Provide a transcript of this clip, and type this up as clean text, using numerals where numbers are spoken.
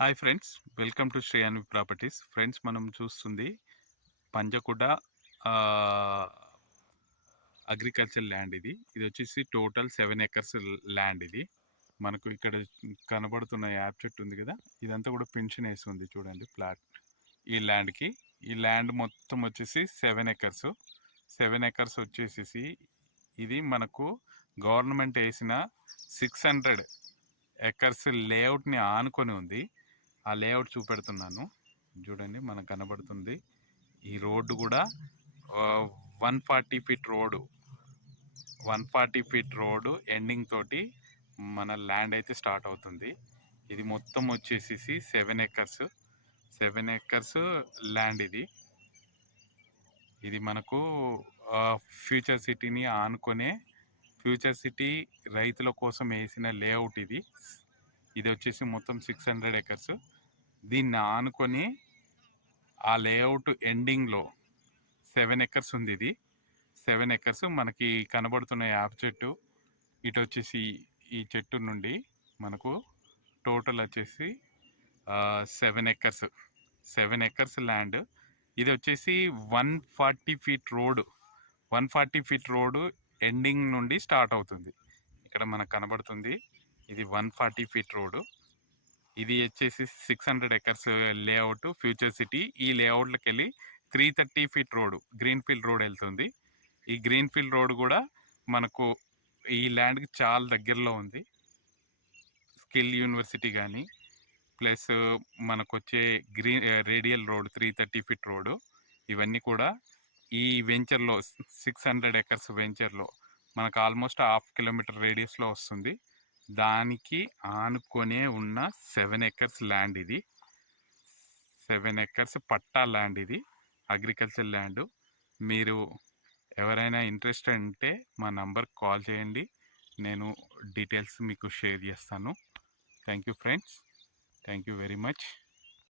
Hi friends, welcome to Sri Anvi properties. Friends, మనం చూస్తుంది పంజకుడ agriculture land. ఇది వచ్చేసి టోటల్ 7 ఎకర్స్ ల్యాండ్. ఇది మనకు ఇక్కడ కనబడుతున్న యాప్ చెట్టు ఉంది కదా, ఇదంతా కూడా పెన్షన్ వేసి ఉంది చూడండి ప్లాట్. ఈ ల్యాండ్ మొత్తం వచ్చేసి 7 ఎకర్స్. 7 ఎకర్స్ వచ్చేసి ఇది మనకు గవర్నమెంట్ వేసిన 600 ఎకర్స్ లేఅవుట్ని ఆనుకొని ఉంది. ఆ లేఅవుట్ చూపెడుతున్నాను చూడండి, మనకు కనబడుతుంది. ఈ రోడ్డు కూడా 140 feet road, 140 feet road ending తోటి మన ల్యాండ్ అయితే స్టార్ట్ అవుతుంది. ఇది మొత్తం వచ్చేసి 7 ఎకర్స్. 7 acres land. ఇది మనకు ఫ్యూచర్ సిటీని ఆనుకునే, ఫ్యూచర్ సిటీ రైతుల కోసం వేసిన లేఅవుట్. ఇది వచ్చేసి మొత్తం 600 ఎకర్స్. దీన్ని ఆనుకొని ఆ లేఅవుట్ ఎండింగ్లో 7 ఎకర్స్ ఉంది. ఇది 7 ఎకర్స్ మనకి కనబడుతున్న యాప్ చెట్టు. ఇటు వచ్చేసి ఈ చెట్టు నుండి మనకు టోటల్ వచ్చేసి 7 ఎకర్స్. 7 acres land. ఇది వచ్చేసి 140 feet road. 140 feet road ending నుండి స్టార్ట్ అవుతుంది. ఇక్కడ మనకు కనబడుతుంది, ఇది 140 ఫీట్ రోడ్డు. ఇది వచ్చేసి 600 ఎకర్స్ లేఅవుట్ ఫ్యూచర్ సిటీ. ఈ లేఅవుట్లోకి వెళ్ళి 330 feet road green field road వెళ్తుంది. ఈ గ్రీన్ ఫీల్డ్ రోడ్ కూడా మనకు ఈ ల్యాండ్కి చాలా దగ్గరలో ఉంది. స్కిల్ యూనివర్సిటీ కానీ ప్లస్ మనకు వచ్చే రేడియల్ రోడ్ 330 ఫీట్ రోడ్, ఇవన్నీ కూడా ఈ వెంచర్లో 600 ఎకర్స్ వెంచర్లో మనకు ఆల్మోస్ట్ 1/2 కిలోమీటర్ రేడియస్లో వస్తుంది. దానికి ఆనుకొనే ఉన్న 7 ఎకర్స్ ల్యాండ్. ఇది 7 ఎకర్స్ పట్టా ల్యాండ్. ఇది అగ్రికల్చర్ ల్యాండ్. మీరు ఎవరైనా ఇంట్రెస్ట్ ఉంటే మా నంబర్కి కాల్ చేయండి, నేను డీటెయిల్స్ మీకు షేర్ చేస్తాను. Thank you friends, thank you very much.